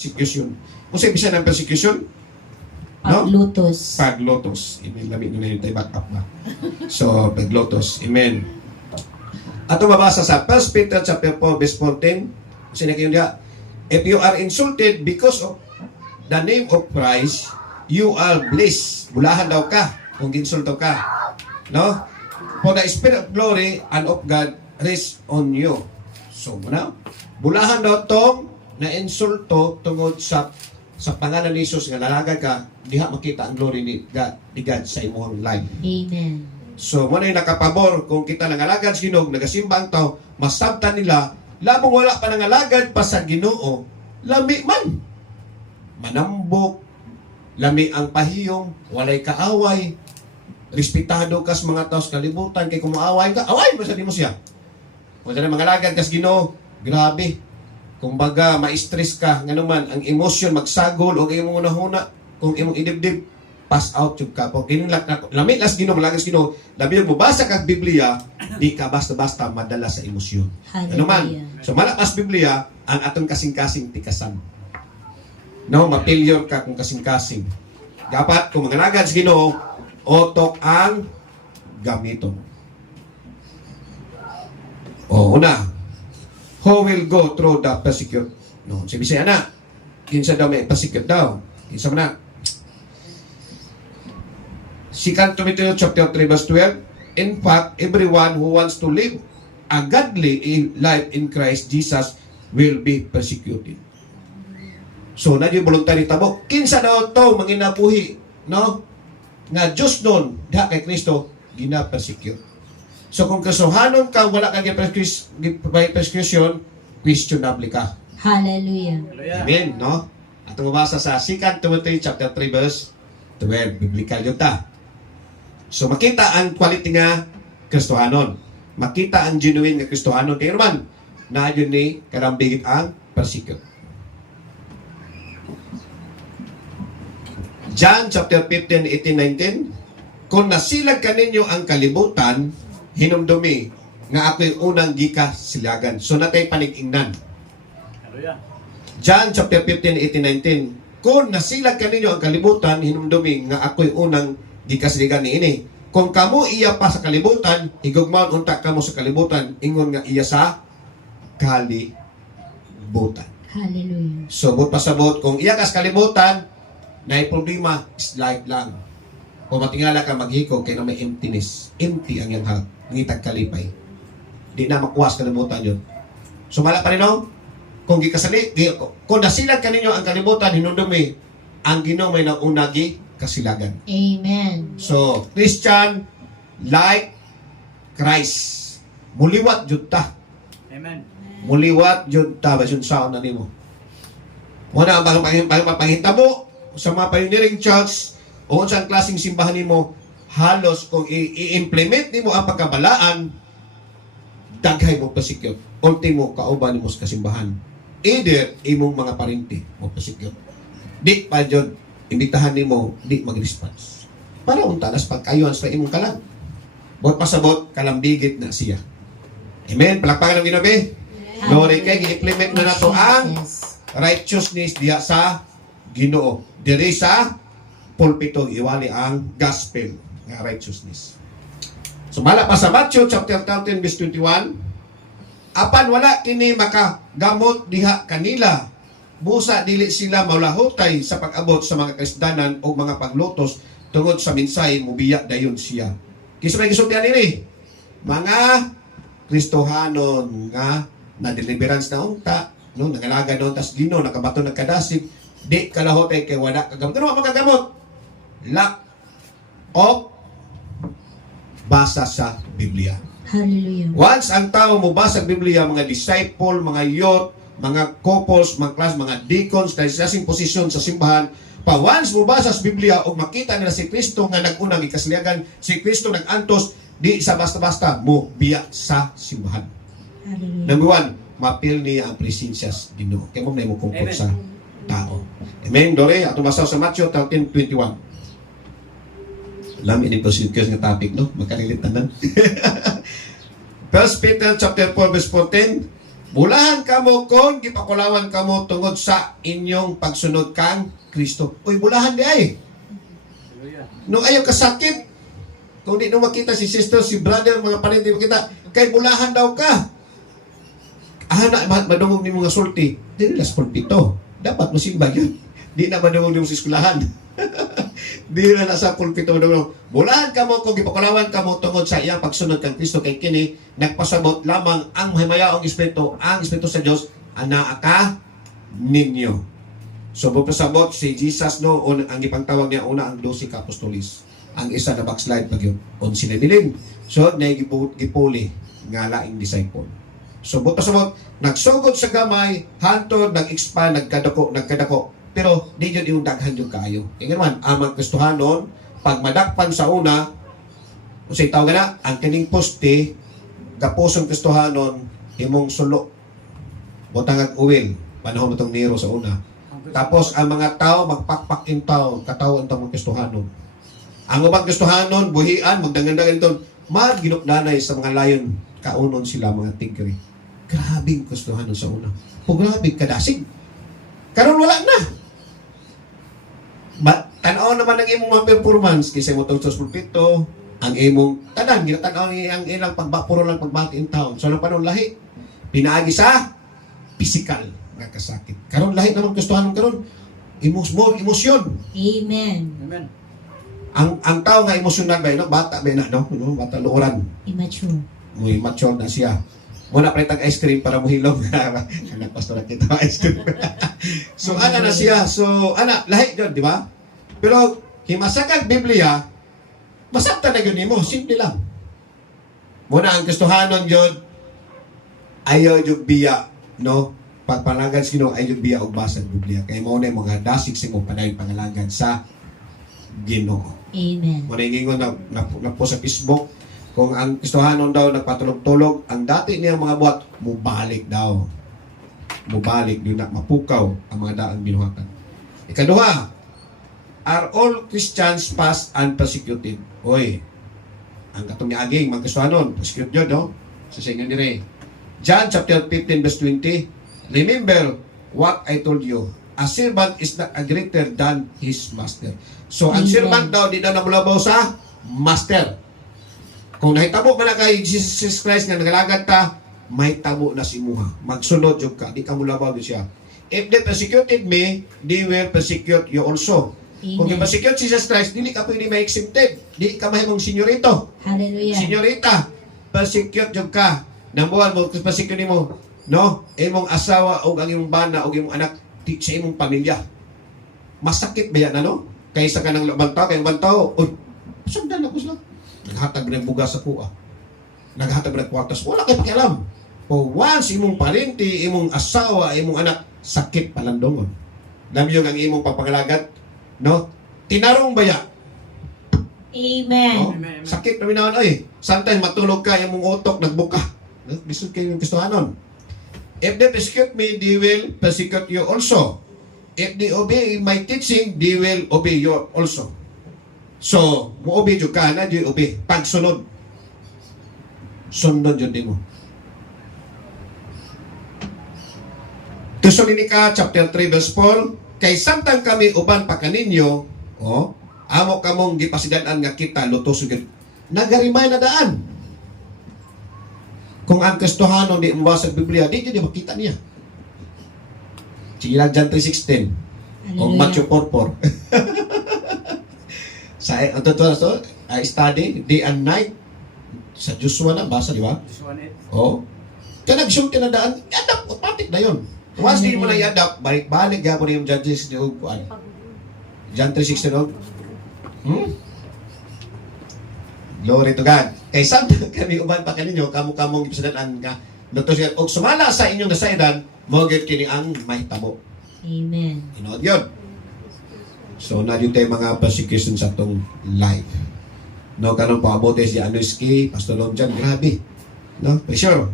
persecution. Kung sa ibig ng persecution, no? Paglutos. Paglotos. Amen. Lamig nyo na yun tayo, back up ba? So, paglotos. Amen. Ato mabasa sa 1 Peter chapter 4, verse 14. Sinakay yun niya, if you are insulted because of the name of Christ, you are blessed. Bulahan daw ka kung ginsulto ka. No? For the Spirit of glory and of God rests on you. So, muna, bulahan daw tong na-insulto tungod sa pangalan ni Jesus nga nalagad ka, diha makita ang glory ni God sa imong life. Amen. So, muna yung nakapabor, kung kita nangalagad sa Ginoo, nagasimba ang tao, masabtan nila, lamang wala pa nangalagad pa sa Ginoo, lami man. Manambok, lami ang pahiyong, walay kaaway, respetado ka sa mga tao sa kalibutan, kay kung maaway ka, away mo sa di mo siya. Kung sa mangalagad ka sa Ginoo, grabe. Kung baga, ma-stress ka, nga naman, ang emosyon, magsagol, o kayo mong unahuna, kung imong idibdib, pass out yung ka. Kung lamit las Ginoo, malagas Ginoo, labi yung mabasa kag Biblia, di ka basta-basta madala sa emosyon. Ano man? So, malakas Biblia, ang atong kasing-kasing tikasan. No, ma-failure ka kung kasing-kasing. Dapat, kung mangalagad sa Ginoo, otok ang gamiton. O, una, who will go through the persecute? No, sabi siya na, kinsa daw may persecute daw. Kinsa man na. 2 Timothy chapter 3 verse 12. In fact, everyone who wants to live a godly life in Christ Jesus will be persecuted. So, na yung voluntary tabo. Kinsa daw to manginabuhi, no? Nga Diyos doon, diha kay Kristo, gina-persecute. So kung kasuhanon ka, wala kang persecution, questionable ka. Hallelujah. Amen, no? At mabasa sa 2 Timothy chapter 3 verse 12, biblical yun ta. So makita ang quality nga Kristohanon. Makita ang genuine nga Kristohanon. Kaya naman, na yun ni karambigit ang persecute. John chapter 15, 18, 19, kung nasilag ka ninyo ang kalibutan, hinumdumi nga ako'y unang gika silagan. So natay panig-ingnan. John chapter 15, 18, 19, kung nasilag ka ninyo ang kalibutan, hinumdumi nga ako'y unang gika silagan ni ini. Kung kamo iya pa sa kalibutan, higugmaon unta kamo sa kalibutan, ingon nga iya sa kalibutan. Hallelujah. So, but pasabot, kung iya ka sa kalibutan, na problema, slide lang. Kung matingala ka maghiko, kaya na may emptiness. Empty ang iyang heart. Ngitag kalipay. Di na makuwas kalibutan yun. Sumala pa rin no? Kung nasilag ka ninyo ang kalibutan, hinundumi, ang Ginoo may naunagi kasilagan. Amen. So, Christian, like Christ. Muliwat jud ta. Amen. Muliwat jud ta. Basun saon na nimo. Muna ang pangpangitabo sa mga pioneering church o sa klaseng simbahan nimo, halos kung i-implement nimo ang pagkabalaan, daghay mo persecute. Ultimo, kauban nimo sa kasimbahan. Either, imong mga parinti mo persecute. Di pa dyan, imbitahan nimo, di mag-response. Para untanas pagkayuan sa imong kalang. Bot pasabot, kalambigit na siya. Amen? Palakpakan ng ginabi. Glory kay, i-implement na nato ang righteousness diya sa Ginoo. Diri sa pulpito, iwali ang gospel nga righteousness. Sumala pa sa Matthew chapter 13 verse 21, apan wala kini makagamot diha kanila, busa dili sila maulahutay sa pag-abot sa mga Kristiyanan o mga paglutos tungod sa mensahe mubiya dayon siya. Kinsa may gisultihan ini? Mga Kristohanon nga na deliverance na unta, no, nangalaga doon tas Ginoo nakabato nagkadasig, di kalahutay kay wala kagamot. Ano ang magagamot? Lack of basa sa Biblia. Hallelujah. Once ang tao mo basa sa Biblia, mga disciple, mga youth, mga couples, mga class, mga deacons, dahil sa sing posisyon sa simbahan, pa once mo basa sa Biblia o makita nila si Kristo nga nag-unang ikasliagan, si Kristo nag-antos, di sa basta-basta mo biya sa simbahan. Hallelujah. Number one, mapil niya ang presensya sa Ginoo. Kaya mo na mo kungkot sa tao. Amen. Dore, ato basa sa Matthew 13:21. Alam, ini po serious nga topic, no? Magkalilit na nan. 1 Peter chapter 4 verse 14, Bulahan kamo kung gipakulawan kamo tungod sa inyong pagsunod kang Kristo. Uy, bulahan di ay. Nung ayaw kasakit, kung di nung makita si sister, si brother, mga paninti makita, kay bulahan daw ka. Na, madungog ni mga sulti. Di nila sulti to. Dapat masimba yun. Di na madungog ni mo sa eskwelahan. Di na nasa pulpito madungog. Bulahan kamo kung gipakulawan kamo tungod sa iyang pagsunod kang Kristo, kay kini nagpasabot lamang ang himayaong Espiritu, ang Espiritu sa Dios anaa ka ninyo. So pasabot si Jesus no, ang ipangtawag niya una ang 12 ka apostolis. Ang isa na backslide pag yun, 11 na bilin. So gipuli nga laing disciple. So pasabot nagsugod sa gamay, hantod nag-expand, nagkadako. Pero di yun yung daghan yung kaayo. Kaya naman, amang Kristohanon, pag madakpan sa una, kung sa'y tawag na, ang kining poste, kapusong Kristohanon, imong sulo. Butangag uwil, panahon mo itong Nero sa una. Tapos, ang mga tao, magpakpakin tao, katao ang mga Kristohanon. Ang ubang Kristohanon, buhian, magdangan-dangan ito, ginukdanay sa mga layon, kaunon sila, mga tigri. Grabing Kristohanon sa una. Grabing kadasig. Karon wala na. Tanaw naman ang imong mga performance kasi mo tungod sa pulpito, ang imong tanan ginatanaw ni ang ilang puro lang pagbati in town. So lang panon lahi pinaagi sa physical nga kasakit. Karon lahi naman Kristohanon karon emosyon. Amen. Amen. Ang tao nga emosyonal ba no? Bata ba na no? Bata luoran. Immature. Muy mature na siya. Muna pa itag ice cream para muhilom. Anak pastor kita ice cream. So ana na siya. So ana lahi jud di ba? Pero himasakag Biblia, masabta na yun mo. Simple lang. Muna ang Kristohanon yun, ayaw yung biya, no? Pagpanagan sa Ginoo ayaw yung biya o basa ng Biblia. Kaya mo na yung mga dasig sa mo panayin pangalagan sa Ginoo. Amen. Muna yung ingon na po sa Facebook, kung ang Kristohanon daw nagpatulog-tulog, ang dati niyang mga buhat, mubalik daw. Mubalik, yun na mapukaw ang mga daang binuhatan. Ikaduha, are all Christians past and persecuted? Oy, ang katong niaging, mga Kristohanon, persecute yun, no? Sa inyo nire. John chapter 15 verse 20, remember what I told you, a servant is not a greater than his master. So, ang Amen. servant daw, di na namulabaw sa master. Kung nahitabo man na kay Jesus Christ nga nagalagad ta, may tabo na si Muha. Magsunod yung ka, di ka mulabaw din siya. If they persecuted me, they will persecute you also. Kung Amen. i-persecute si Jesus Christ, dili ka pwede ma-exempted. Di ka mahimong senyorito. Hallelujah. Senyorita, persecute yung ka. Nambuhan mo, persecute mo, no? Imong asawa o ang imong bana o imong anak sa imong pamilya. Masakit ba yan, ano? Kaysa ka ng bantaw, kayong bantaw, uy, sundan ako sila. Naghatag ng bugas sa kuha. Naghatag ng kwartas. Wala kayo pakialam. O once imong parente, imong asawa, imong anak, sakit palandongon. Namiyong ang imong papangalagat, no? Tinarong baya. Amen. No? Amen. Sakit na minawan, oy. Sometimes matulog ka, yung mong utok, nagbuka. Bisod kayo yung Kristohanon. If they persecute me, they will persecute you also. If they obey my teaching, they will obey you also. So, mo-obey yung ka na, di obey. Pagsunod. Sundon yun din mo. Tesalonica chapter 3 verse 4, kay samtang kami uban pa kaninyo, amo kamong gipasidan-an nga kita lutos ug nagarimay na daan. Kung ang Kristohanon di mabasa sa Biblia, di makita niya. Sige lang John 3:16 o Matthew 4:4. Sa ang totoo so, I study day and night sa Joshua na basa, di ba? This one it. Oh. Kaya nag-shoot ka na daan, adapt, automatic na yun. Once di mo na i-adapt, balik-balik gabo na yung Judges ni Uguan. John 3:16, no? Glory to God. Kay samtang kami uban pa kaninyo, kamo-kamong gipisadan nga lutos yan. Og sumala sa inyong nasaidan, mo gyud kini ang mahitabo. Amen. Inood yun. So, na yun tayo mga persecution sa itong life. No, kanong paabote si Anuski, Pastor Lon dyan, grabe. No, pressure.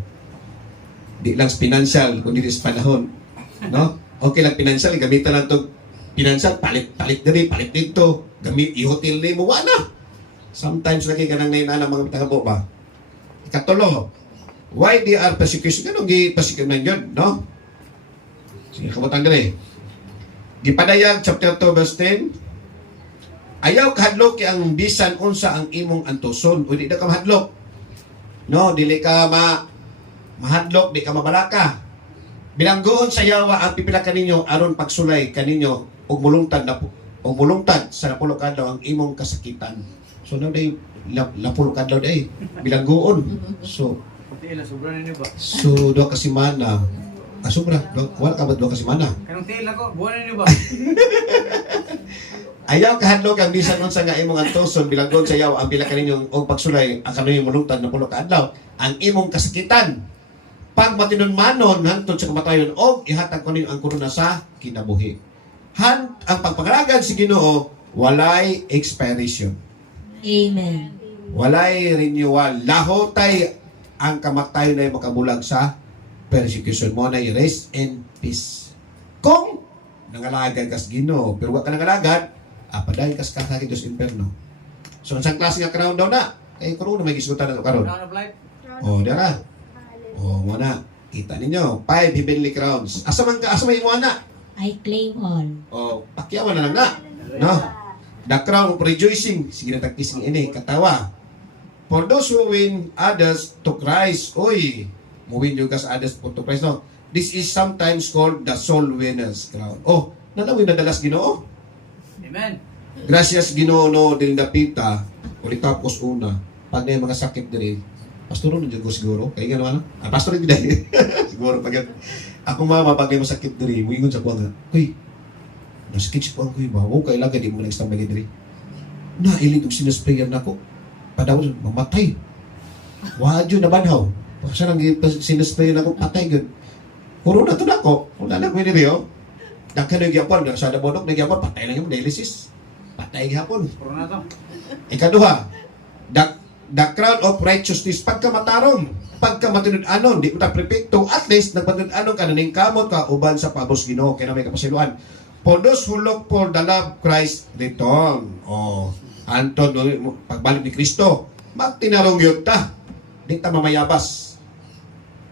Di lang financial, kundi sa panahon. No? Okay lang financial, gamitan lang itong financial, palit dito, gamit, i-hotel na mo, wala. Sometimes lagi ka nang nainaan ang mga bitangabo ba? Ikatulo, Why they are persecution? Ganun gi-persecute na yun, no? Sige, kabutan gali. Gipadayag, chapter 2, verse 10. Ayaw kahadlok kay ang bisan unsa ang imong antuson. O di na ka mahadlok. No, dili ka mahadlok, di ka mabalaka. Bilanggoon sa yawa ang pipila kaninyo aron pagsulay kaninyo og mulungtad sa napulo kadlaw ang imong kasakitan. So na day napulo kadlaw day bilanggoon. So Sobra na niyo ba? so duha ka semana. Sobra. Wala ka ba duha ka semana? Kanong tila ko, buwan na niyo ba? Ayaw kahadlok ang bisan unsa nga imong antuson bilanggoon sa yawa ang pila kaninyo og pagsulay ang kaninyong mulungtad napulo kadlaw ang imong kasakitan. Pag matinunmanon hantod sa kamatayon og ihatag ko ninyo ang korona sa kinabuhi. Ang pagpangalagad si Ginoo walay expiration. Amen. Walay renewal. Lahotay ang kamatayon ay makabulag sa persecution mo na rest and peace. Kung nangalagad kas Ginoo, pero wa ka nangalagad, apadayon kas kasakit Diyos imperno. So, sa klase nga crown daw na, kay korona may gisutan na karon. Crown of life. O, dara. O, muna. Kita ninyo. 5 heavenly crowns. Asa man ka, asa may iwana? I claim all. O, pakyawan na lang na. No? The crown of rejoicing. Sige na tagkising ini. Katawa. For those who win others to Christ. Uy, muwin yung kas others to Christ. No? This is sometimes called the soul winner's crown. Oh, nanawin na dalas Ginoo. Amen. Gracias Ginoo no din dapita. Ulit tapos una. Pag na yung mga sakit diri, pastoro na dyan ko siguro. Kaya nga naman. Pastor rin dahil. Siguro pag ako mama pag may masakit diri, muingon sa kuwang. Uy, nasakit si kuwang ko ba? Huwag kayo lagay di mo nag-stambay diri. Nailig og sinasprayan na ko. Padaw, mamatay. Wadyo na banhaw. Kasi nang sinasprayan ako, patay gud. Puro na to na ko. Wala na ko diri oh. Daghan na gyapon, sa dabodok na gyapon, patay na yung dialysis. Patay gyapon. Puro na to. Ikaduha, the crown of righteousness, pagka matarong, pagka matinud-anon, di mo ta prepekto, at least nagmatinud-anon ka, naning kamot ka, uban sa pabos Ginoo, kaya na may kapasiluan. For those who look for the love Christ return. O, Anton, pagbalik ni Kristo, magtinarong yun ta. Di ta mamayabas.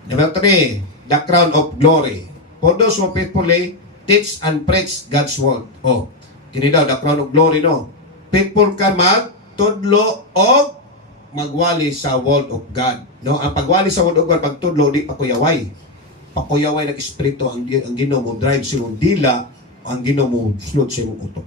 Number 3, the crown of glory. For those who faithfully teach and preach God's word. O, kini daw, the crown of glory, no? Faithful ka magtudlo o magwali sa word of God. No, ang pagwali sa word of God, pagtudlo di pakuyaway. Pakuyaway ng espiritu ang Ginoo mo drive sa imong dila, ang Ginoo mo sulod sa imong utok.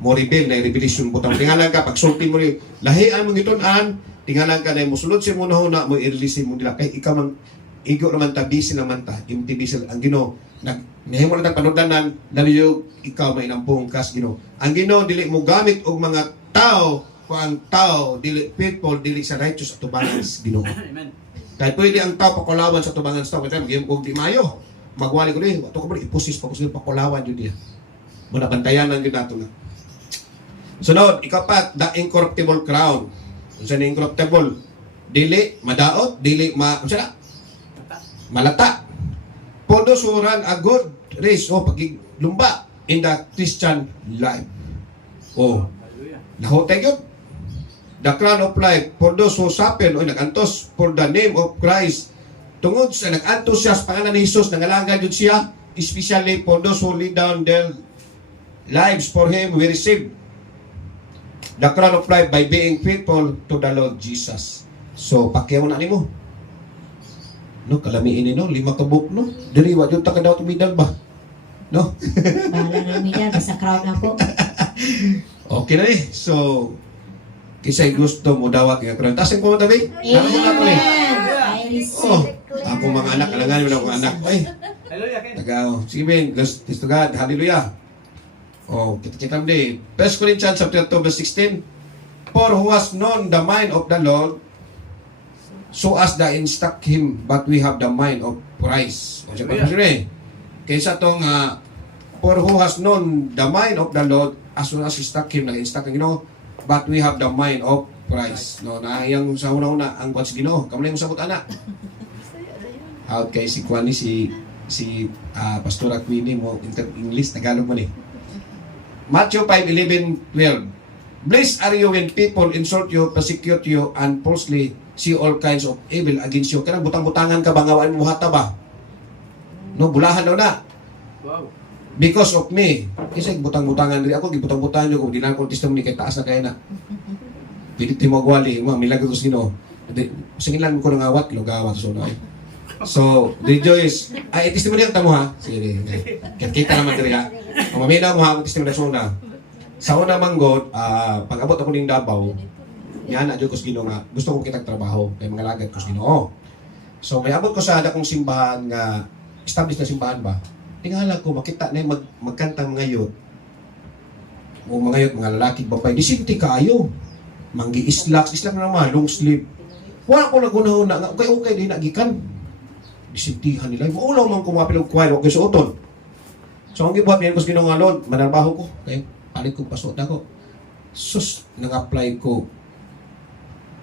Mo rebel na revelation butang tingalan ka pagsulti mo ni lahian mo gitun-an, tingalan ka na mo sulod sa imong nahuna mo i-release mo dila kay ikaw man igo naman ta busy naman ta, imtibisel ang Ginoo nahimo na panudanan dali ikaw may inampong kas Ginoo. Ang Ginoo dili mo gamit og mga tao kung ang tao dili faithful dili sa righteous at tubangan sa Ginoo. Amen. Kahit pwede ang tao pakulawan sa tubangan sa tao, kaya magiging kong di mayo. Magwali ko rin, ito ko ba ipusis pa ko sila pakulawan yun diya. Muna bantayanan yun nato na. Sunod, ikapat, the incorruptible crown. Kung saan incorruptible? Dili, madaot, dili, malata. For those who run a good race o paglumba in the Christian life. O, Hallelujah. nahotay yun. The crown of life for those who suffer o nagantos for the name of Christ. Tungod sa nagantos siya sa pangalan ni Jesus, nangalanggan yun siya, especially for those who lay down their lives for Him, we receive the crown of life by being faithful to the Lord Jesus. So, pakyaw na nimo. No, kalamiin ni no, 5 kabuk no. Diri wa jud ta ka daw tumidal ba? No. Bahala namin yan. Basta crown ako. Okay na eh. So, kisay gusto mo dawat nga crown. Tasing ko mo tabi? Amen. I Oh, receive. ako mga anak, alangan mo na akong anak. Ay, Hallelujah, Ken. tagaw. Sige Ben, gusto to God. Hallelujah. Oh, kita mo din. 1 Corinthians chapter 2 verse 16. For who has known the mind of the Lord, so as the instruct him, but we have the mind of Christ. O siya pa kaysa itong, for who has known the mind of the Lord, as soon as instruct him, nag-instruct ang Ginoo, but we have the mind of Christ. No, na yung sa una-una, ang God's Ginoo. Kamulay mo sabot, anak. Out kay si Kwani, si Pastora Queenie mo, English, Tagalog mo ni. Matthew 5:11-12. Blessed are you when people insult you, persecute you, and falsely see all kinds of evil against you. Kanang butang-butangan ka ba nga mo hata ba? No, bulahan daw na. Wow. Because of me. Kasi butang-butangan rin ako, gibutang-butangan nyo kung di na akong testimony kay taas na kaya na. Pilit mo magwali, mga milagro sino. Sige lang ko nang awat, kilogawat so na. So, rejoice. Ay, testimony ang tamo ha. Sige, kita naman diri ha. Kung mamina mo ha, kung testimony sa una. Sa una manggod, pag-abot ako ng Davao, yan na ko sa Ginoo nga, gusto kong kitag trabaho, kay mga lagad ko sa Ginoo. So, may abot ko sa dakong simbahan nga, established na simbahan ba? Tingala ko, makita na yung magkanta mga yot. O mga yot, mga lalaki, babae, disinti kaayo. Manggi islak na naman, long sleeve. Wala ko nagunahon na, okay, di nagikan. Disintihan nila. Maulaw man kumapil og kway, okay suoton. So, ang gibuhat niyan ko sa Ginoo nga Lord, manarbaho ko. Okay, palit kong pasot ako. Sus, nang-apply ko.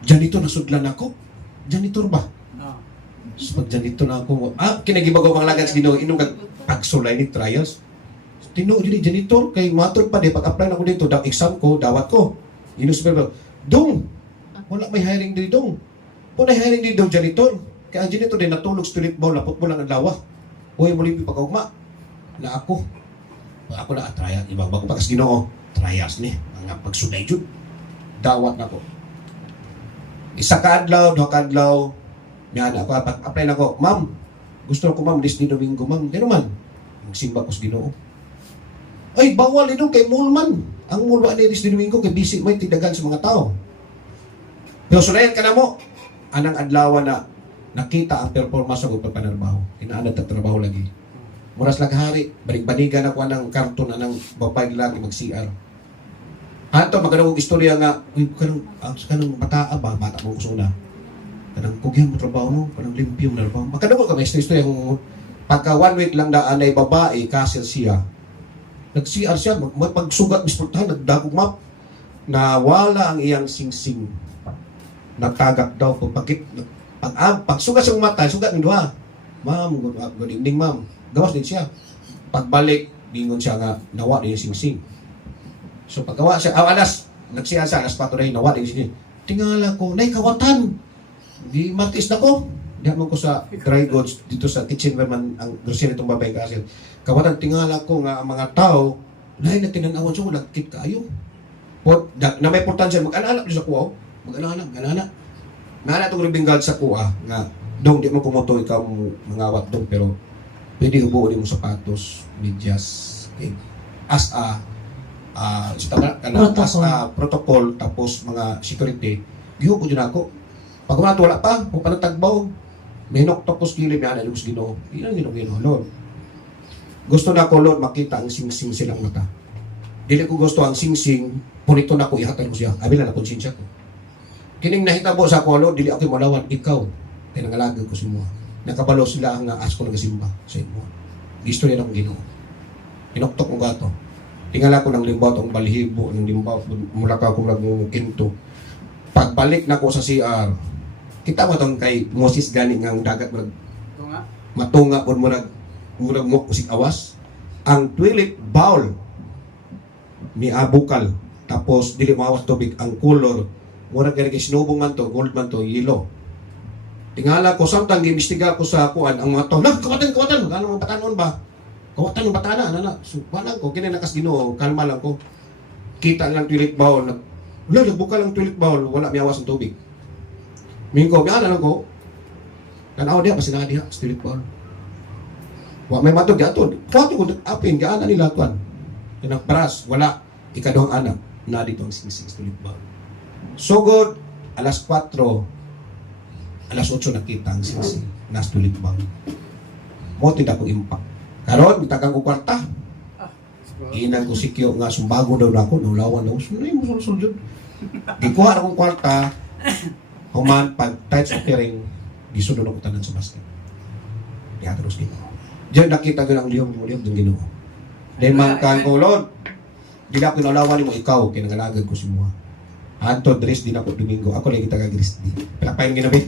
Janito nasudlan ako. Janitor ba? Ah. So, pag janitor na ako, kinagibag ko mga lagad sa Ginoo, inong pagsulay ni trials. Tinuod yun janitor, kay matod pa di, pag-apply na ko dito, exam ko, dawat ko. Inuspero, dong, wala may hiring dito dong. Kung hiring dito janitor, kaya ang janitor din natulog street ball, lapot mo lang ang lawa. Uy, muli pag-ugma. Na ako na trial, ibang bago pagkas Ginoo, trials ni, ang pagsulay jud. Dawat na ko. Isa ka adlaw, duha ka adlaw, yan ako, apply na ko, ma'am, gusto ko ma'am, this Domingo, ma'am, gano'n man, magsimba ko sa Ginoo. Ay, bawal ito kay Mulman. Ang mulwa ni this Domingo, kay busy may tidagan sa mga tao. Pero sulayan ka na mo, anang adlaw na nakita ang performance sa pagpapanarbaho. Inaanad at trabaho lagi. Muras laghari, balik-banigan ako ng karton anang babae lagi mag-CR. Ato magandang istorya nga, uy, kanang bata mo kusuna. Kanang kugyan mo trabaho mo, kanang limpyo mo trabaho. Magandang ka may istorya yung pagka 1 week lang daan ay babae, kasel siya. Nag-CR siya, magsugat mispultahan, nagdagog map. Na wala ang iyang singsing. Nagtagak daw kung pagsugat sa mata, sugat ng duha. Ma'am, good evening ma'am. Gawas din siya. Pagbalik, bingon siya nga, nawa din yung singsing. So paggawa siya, alas, nagsiyasa, alas 4 na nawa din siya. Tingala ko, nay kawatan. Di matis na ko. Di mo ko sa dry goods dito sa kitchen where man ang grocery itong babae kasi. Kawatan, tingala ko nga ang mga tao, nay nagtinanawan siya ko, nagkit kayo. Na may importansya, mag-anak sa kuwa. Mag-anak. Nana itong ribinggad sa kuwa, nga, dong, di mo kumoto ikaw mangawat dong, pero pwede ubuo mo sapatos, medyas, okay. As a protocol, tapos mga security, giho ko dyan ako. Pag wala pa, kung panatagbaw, may noktok ko skilip, may analog sa Ginoo. Ilang Ginoo, Lord. Gusto na ko, Lord, makita ang sing-sing silang mata. Dili ko gusto ang sing-sing, punito na ko, ihatan ko siya. Abila na konsensya ko. Kining nahitabo sa ako, Lord, dili ako malawan, ikaw. Kaya nangalagay ko sa mo. Nakabalo sila ang as ko nagasimba sa imo. Istorya ng Ginoo. Pinoktok ko gato. Tingala ko ng limbaw ang balihibo, ng limbaw, mula ka akong nagmukinto. Pagbalik na ko sa CR, kita mo itong kay Moses gani nga ang dagat matunga po murag mo usik awas. Ang toilet bowl ni abukal, tapos dili mawas tubig, ang color, murag gani kay sinubong man to, gold man to, yellow. Tingala ko, samtang gimistiga ko sa kuan, ang mga tao, kawatan, ano mga patanon ba? Kawatan ng batana, so, walang ko, kinanakas Ginoo, kalma lang ko. Kita lang toilet bowl, nagbuka lang toilet bowl, wala may awas ng tubig. Mingko, gana lang ko, tanaw diha, pasinahan diha, sa toilet bowl. Wa may matod, gatod. Kato ko, apin, gana nila kuan. Kinagparas, wala, ikaduhang anak, na dito ang singsing sa toilet bowl. So good, alas 4, alas 8 nakita ang singsing, nasa toilet bowl. Mo, tidak ko impact. Karon, bitagang ko kwarta. Inang ko sikyo nga sumbago daw na ako, nulawan daw. Sunay mo sulod. Gikuha na kong kwarta, human, pag tight sa piring, gisunod ako tanan sa basket. Diatros Ginoo. Diyan nakita ko ng liyong ng Ginoo. Then mangkang ko, Lord, di na ako nulawan mo ikaw, kinangalagad ko si Mua. Anto, dress din ako Domingo. Ako lang kita kag-dress din. Pinapayin ginabi.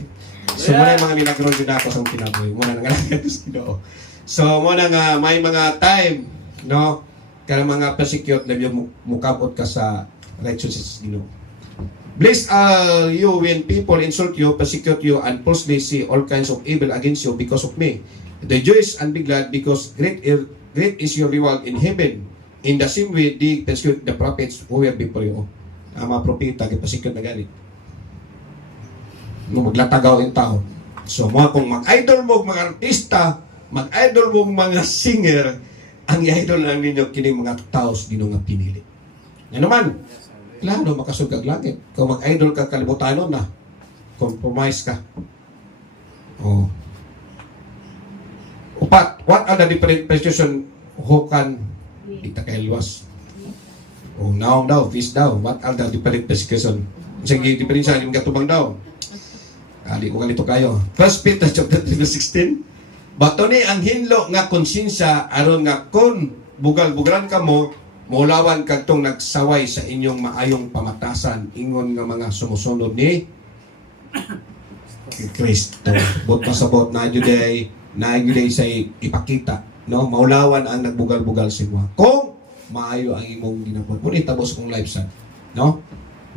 So, muna yung mga milagro din ako sa pinaboy. Muna nangalagad ko si Ginoo. So, muna nga, may mga time, no? Kaya mga persecute na yung mukabot ka sa righteousness Ginoo. Blessed are you when people insult you, persecute you, and falsely say all kinds of evil against you because of me. Rejoice and be glad, because great is your reward in heaven. In the same way, they persecute the prophets who were before you. Ang mga propeta, persecute na gani. Maglatagaw yung tao. So, mga kung mag-idol mo, mga artista, mag-idol mo, mga singer, ang i-idol lang ninyo, kini mga tao sa Ginoo nga pinili. Yan naman, klaro, makasugag langit. Kung mag-idol ka, kalibutanon na. Compromise ka. Oh. Upat, what are the different persecution who can kita kay luwas? Oh, naong daw, fish daw. What are the different persecution? Sige, diferensya yung katubang daw. Kali ko kalito kayo. 1 Peter chapter 3:16. Bato ni ang hinlo nga konsensya aron nga kun bugal-bugalan kamo, maulawan kadtong nagsaway sa inyong maayong pamatasan ingon nga mga sumusunod ni Kristo. Bot pasabot na juday sa ipakita, no? Maulawan ang nagbugal-bugal sa inyo. Kung maayo ang imong ginabot. Muna itabos kong live sad, no?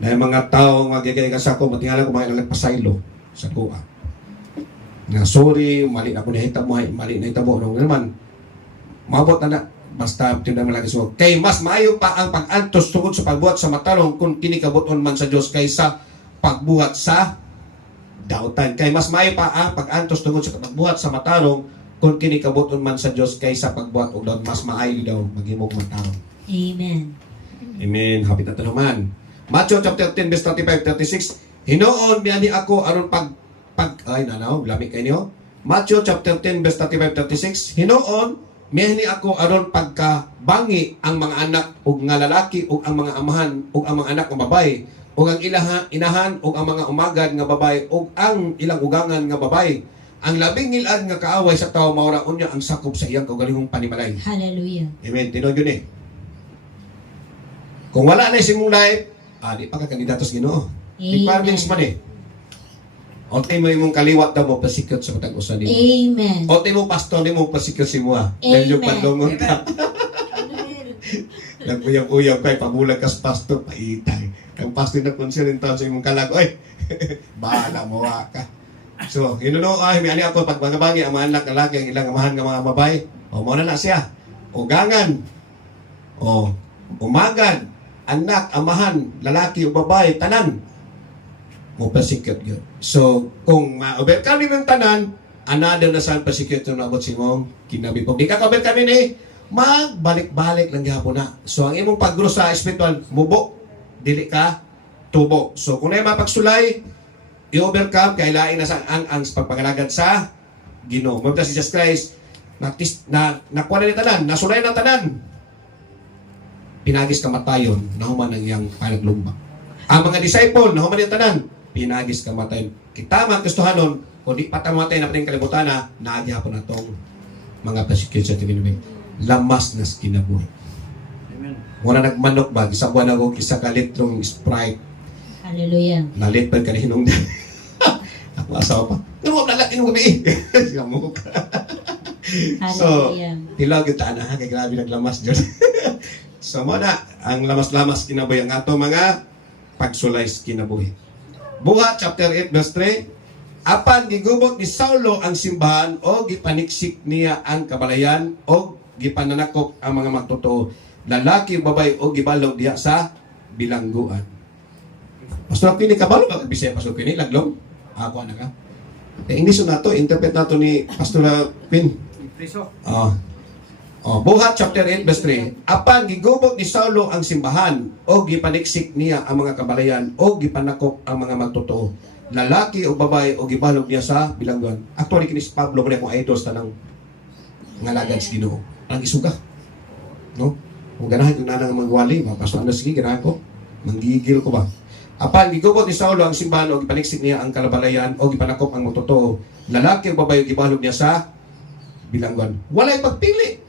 Na yung mga tao magigay ka sa ako, matingala ko mga nagpasaylo sa kuha. Na sorry, mali na ako nahitabo, mali na hitabo. No, naman, maabot na basta tinda malagi so. Kay mas maayo pa ang pag-antos tungod sa pagbuhat sa matarong kung kinikabuton man sa Dios kaysa pagbuhat sa dautan. Kay mas maayo pa ang pag-antos tungod sa pagbuhat sa matarong kung kinikabuton man sa Dios kaysa pagbuhat og daw. Mas maayo daw maghimog matarong. Amen. Amen. Hapit na naman. Matthew chapter 10 verse 35-36. Hinoon niya ni ako aron ay nanaw, lamig kayo niyo. Matthew chapter 10 verse 35-36. Hinoon niya ni ako aron pagkabangi ang mga anak ug nga lalaki ug ang mga amahan ug ang mga anak nga babae ug ang inahan ug ang mga umagad nga babae ug ang ilang ugangan nga babae. Ang labing ngilad nga kaaway sa tao maura unya ang sakop sa iyang kaugalingong panimalay. Hallelujah. Amen. Tinuod yun eh. Kung wala na simong life, di pa ka kandidatos Ginoo. Requirements man eh. Ote mo imong kaliwat daw mo pasikot sa matag usa nimo. Amen. Ote mo pastor nimo pasikot si mo. Dahil yung pandungon ka. Nagpuyang-uyang kay pabulag kas pastor paitay. Ang pastor na concern taon sa imong kalag, oy. Bahala mo ka. So, ay may ani ako pagbangabangi ang mga anak lalaki ang ilang amahan nga mga babae. O mo na siya. Ugangan. O umagad, anak, amahan, lalaki o babae, tanan. Mo pasikot yun. So, kung ma-overcome ng tanan, another na saan pasikot yung nabot si mong kinabi po. Di ka ka-overcome eh, magbalik-balik lang gihapon na. So, ang imong pag-grow sa spiritual, mubo, dili ka, tubo. So, kung na yung mapagsulay, i-overcome, kailain na sa ang pagpagalagad sa Ginoo. Mabta si Jesus Christ, nakuha na ni tanan, nasulay na tanan. Pinagis kamatayon, nahuman ang iyang panaglumba. Ang mga disciple, nahuman yung tanan, pinagis kamatayon. Kita man gustuhanon, kung di patamatay na pating kalibutan na, naagihapon na itong mga persecution sa tinginubing. Lamas na kinabuhi. Amen. Muna nagmanok ba, isabuan ako isa ka litrong Sprite. Hallelujah. Nalit pa ka na hinungdan. Ako asawa pa. Namuha na lang, inunggabi eh. Siya mo ka. So, Hallelujah. tilaw kita na, kay grabe naglamas dyan. So, muna, ang lamas-lamas kinabuhi, ang ato mga pagsulay kinabuhi. Buhat, chapter 8, verse 3. Apan gigubot ni Saulo ang simbahan o gipaniksik niya ang kabalayan o gipananakop ang mga magtotoo, lalaki, babae o gibalog diya sa bilangguan. Pastor Quini, kabalo ba Bisaya Pastor Quini? Laglong? Ako na ka. English na to, interpret na to ni Pastor Quin. Priso. Buhat chapter 8 verse 3. Apan gigubot ni Saulo ang simbahan o gipaniksik niya ang mga kabalayan o gipanakop ang mga magtotoo, lalaki o babae o gibalog niya sa bilangguan. Actually kini si Pablo mo na kung idols tanang ngalagad sa Ginoo. Ang isuga. No? Kung ganahan yung nanang magwali, mapasuan na sige, ganahan ko. Manggigil ko ba? Apan gigubot ni Saulo ang simbahan o gipaniksik niya ang kabalayan o gipanakop ang magtotoo, lalaki o babae o gibalog niya sa bilangguan. Walay pagpili.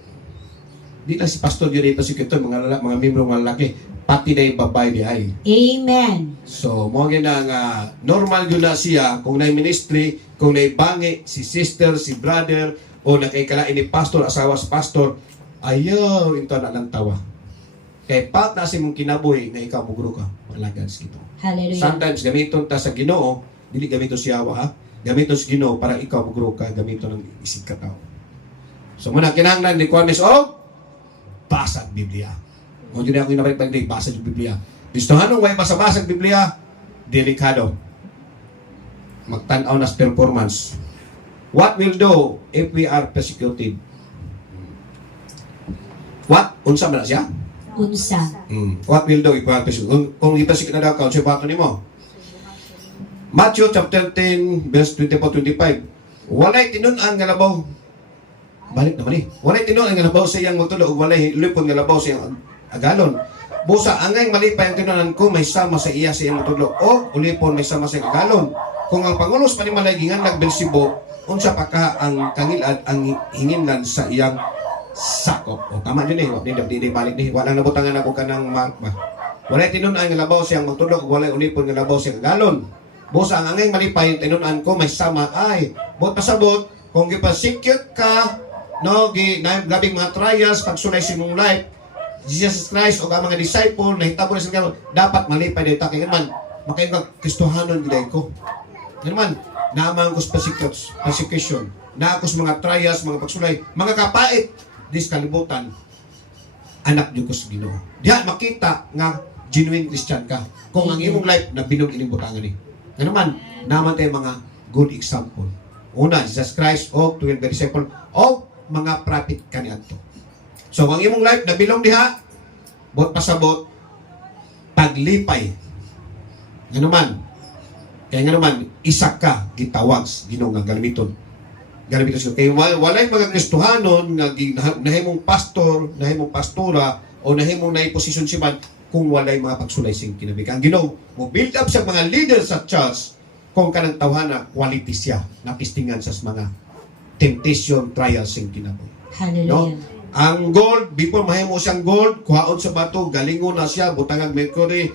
Di lang si pastor yun ito si Kito, mga membro mga lalaki, pati na yung babae di ay. Amen. So, mga ginang normal yun na siya, kung na ministry, kung na bangi, si sister, si brother, o nakaikalain ni pastor, asawa sa pastor, ayaw, ito na lang tawa. Kay pat na si mong kinabuhi nga ikaw mugro ka. Palagad sa Ginoo. Hallelujah. Sometimes gamiton ta sa Ginoo, dili gamiton siya ha. Gamiton sa Ginoo para ikaw mugro ka, gamiton ng isig ka tao. So muna kinahanglan requirements of basag Biblia. Kung hindi ako inabalik pag hindi, basag yung Biblia. Gustuhan nung way basa-basag Biblia, delikado. Magtanaw na sa performance. What will do if we are persecuted? What? Unsa man na siya? Unsa. What will do if we are persecuted? Kung i-persecute na daw ka, unsa bato nimo? Matthew chapter 10, verse 24-25. Walay tinun-an nga labaw. Balik naman eh. Walay tinun-an nga labaw sa iyang magtulo, walay lipon nga labaw sa iyang agalon. Busa, angay malipay ang tinunan ko, may sama sa iya sa iyang matudlo. O, ulipon, may sama sa iyang agalon. Kung ang Pangulos pa ni Malaygingan nagbelsibo, unsa pa ka ang kangilad ang hinginlan sa iyang sakop. O, tama yun eh. Hindi balik ni. Walang nabutangan ako ka ng mark ba. Walay tinunan nga labaw sa iyang matudlo, walay ulipon nga labaw sa iyang agalon. Busa, ang angay malipay ang tinunan ko, may sama ay. Bot pasabot, kung gipasikute ka, no, gabing mga trials, pagsulay si mong life, Jesus Christ o ang mga disciple na hitabo na sila dapat malipay dahil taking man makaigang Kristohanon giday ko. Naman, naman ko sa persecution, na ako sa mga trials, mga pagsulay, mga kapait, dis kalibutan, anak niyo ko sa Ginoo. Diyan makita nga genuine Christian ka. Kung ang imong life na binog ining butangan ni. Naman, naman tayo mga good example. Una, Jesus Christ o 12 disciple o mga prophet kaniadto. So, ang imong life na bilong diha, bot pasabot, paglipay. Nga naman, kaya nga naman, isa ka, gitawag, Ginoo nga galamiton. Galamiton siya. Kaya walay mga Kristohanon, nga nahimong pastor, nahimong pastora, o nahimong naiposisyon si man, kung walay mga pagsulay sing kinabik. Ang Ginoo, mo build up sa mga leaders sa church, kung kanang tawhana, quality siya, napistingan sa mga temptation, trials sing kinabik. Hallelujah. No? Ang gold, before mahimo siyang gold, kuhaon sa bato, galingon na siya, butangag mercury.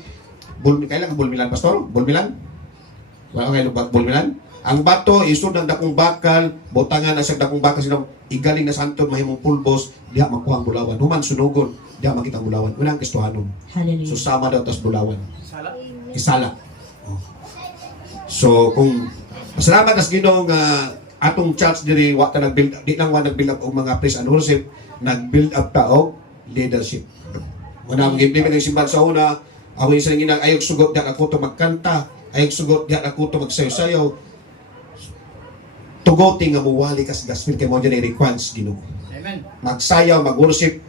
Kailan ka bulmilan, pastor? Bulmilan? Wala kayo bulmilan? Ang bato, isod ng dakong bakal, butangan na siya dakong bakal, sinong igaling na santon, mahimong pulbos, diha makuha ang bulawan. Human sunugon, diha makita ang bulawan. Unang Kristohanon. Hallelujah. So sama daw tas bulawan. Sala. Isala. Oh. So kung pasalamat as Ginoo nga atong church diri wa ta nag-build, di lang wa nag-build up og mga praise and worship, nag-build up ta og leadership. Muna ang implement ng simbahan sa una, ako yung sarang ginang ayog sugot diyan ako to magkanta, ayog sugot diyan ako to magsayaw-sayaw. Tugoti nga muwali kas gospel kay mo dyan requires Ginoo. Amen. Magsayaw, mag-worship,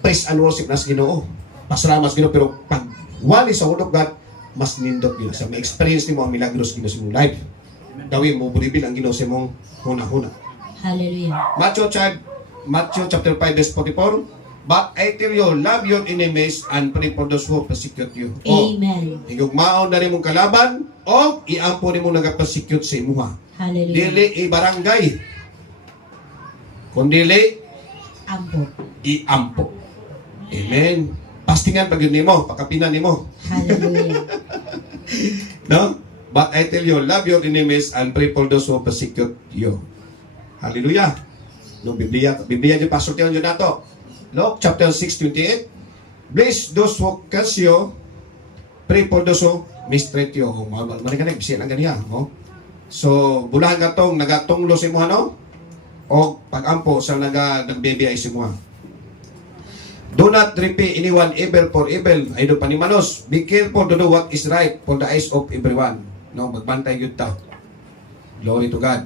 praise and worship nas Ginoo. Pasalamat sa Ginoo, pero pag wali sa hulog God, mas nindot yun. Sa may experience ni mo ang milagros Ginoo sa mong life. Dawin mo buribil ang Ginoo sa mong huna-huna. Hallelujah. Matthew chapter 5 verse 44. But I tell you, love your enemies and pray for those who persecute you. Amen. Higugmaon na nimong kalaban o iampo nimo nagapersecute sa imuha. Hallelujah. Dili ibarangay. Kundili Ampo. iampo. Amen. Pastingan pag yun nimo, pakapinan nimo. Hallelujah. No? But I tell you, love your enemies and pray for those who persecute you. Hallelujah. No, Biblia yung pastor tayo yun nato. Luke chapter 6:28. Bless those who curse you, pray for those who mistreat you. Maniganag, bisiyan ang ganiya. So, bulahan ka tong nagatunglo si mo, no? O pag-ampo sa nagbibiyay si mo. Do not repay anyone evil for evil. Ay do panimanos. Be careful to do what is right for the eyes of everyone. No, magbantay yun ta. Glory to God.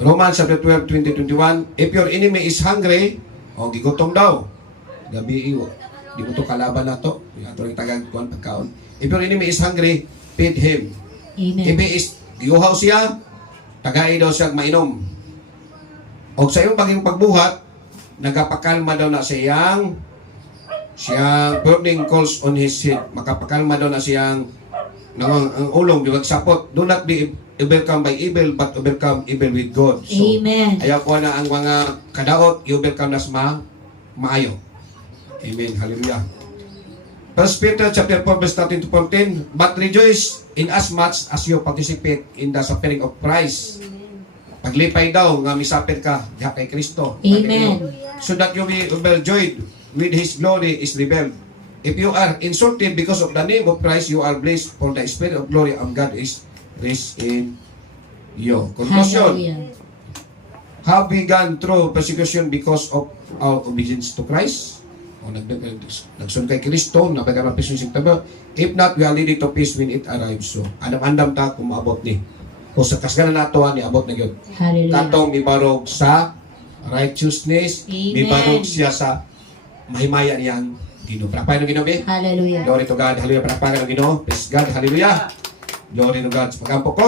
Romans chapter 12, 20-21. If your enemy is hungry, gigutom daw. Gabi iwo. Di mo to kalaban na to. Ito rin tagag kuhan pagkaon. If your enemy is hungry, feed him. Amen. If he is giuhaw siya, tagay daw siya mainom. O sa iyong paging pagbuhat, nagapakalma daw na siyang burning coals on his head. Makapakalma daw na siyang ang ulong, di magsapot. Do not be overcome by evil, but overcome evil with God. So, Amen. ayaw ko na ang mga kadaot, i-overcome na sa maayo. Amen. Hallelujah. 1 Peter chapter 4 verse 13-14. But rejoice in as much as you participate in the suffering of Christ. Paglipay daw nga misapit ka diha kay Kristo. Amen. So that you be overjoyed with His glory is revealed. If you are insulted because of the name of Christ, you are blessed, for the Spirit of glory of God is raised in you. Conclusion. Hallelujah. Have we gone through persecution because of our obedience to Christ? O nagsun kay Kristo, nabaga ng persecution tabo. If not, we are leading to peace when it arrives. So, andam-andam ta kung maabot ni. Kung sa kasganan nato ni abot na gyud. Hallelujah. Katong mibarog sa righteousness, Amen. mibarog siya sa mahimaya niyang Ginoo. Palakpakan ng Ginoo, be. Hallelujah. Glory to God. Hallelujah. Palakpakan ng Ginoo. Praise God. Hallelujah. Glory to God. Sa pag-ampok ko.